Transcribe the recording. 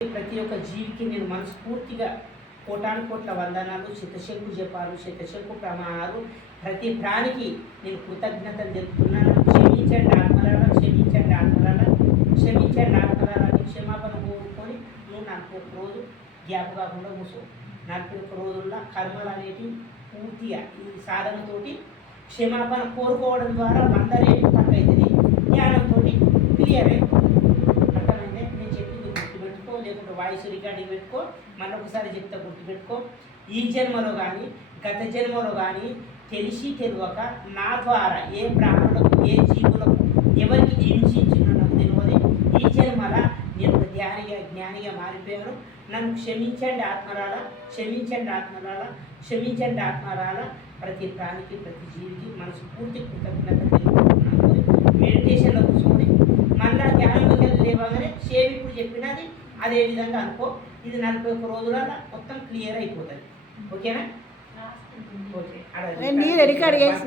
ప్రతి ఒక్క జీవికి నేను మనస్ఫూర్తిగా కోటాను కోట్ల వందనాలు, శతశంకు జపాలు, శతశంకు ప్రమాణాలు, ప్రతి ప్రాణికి నేను కృతజ్ఞతలు తెలుపుతున్నాను. క్షమించండి ఆత్మలారా, క్షమించండి ఆత్మలారా, క్షమించండి ఆత్మలారా అని క్షమాపణ కోరుకొని నువ్వు 41 రోజు గ్యాప్ కాకుండా కూర్చో. 41 రోజుల్లో కర్మలు అనేటివి పూర్తిగా ఈ సాధనతోటి క్షమాపణ కోరుకోవడం ద్వారా 100 రేట్లు తక్కువైతుంది, జ్ఞానంతో క్లియర్ అయింది. అర్థమైందే? నేను చెప్పింది గుర్తుపెట్టుకో, లేకుంటే వాయిస్ రికార్డింగ్ పెట్టుకో, మళ్ళీ ఒకసారి చెప్తా గుర్తుపెట్టుకో. ఈ జన్మలో కానీ గత జన్మలో కానీ తెలిసి తెలియక నా ద్వారా ఏ ప్రాణులకు ఏ జీవులకు ఎవరికి హింసించినో నాకు తెలియదు. ఈ జన్మల నేను ఒక జ్ఞానిగా మారిపోయాను. నన్ను క్షమించండి ఆత్మరాల, క్షమించండి ఆత్మరాల, క్షమించండి ఆత్మరాల. ప్రతి ప్రాణికి ప్రతి జీవికి మనసు పూర్తి కృతజ్ఞత తెలుపుకుంటున్నాను. మెడిటేషన్లో కూర్చొని మళ్ళీ ధ్యానంలోకి వెళ్ళి లేవగానే సేవ్ ఇప్పుడు చెప్పినది అదే విధంగా అనుకో. ఇది 41 రోజులలో మొత్తం క్లియర్ అయిపోతుంది. ఓకేనా? ఓకే, రికార్డ్ చేసి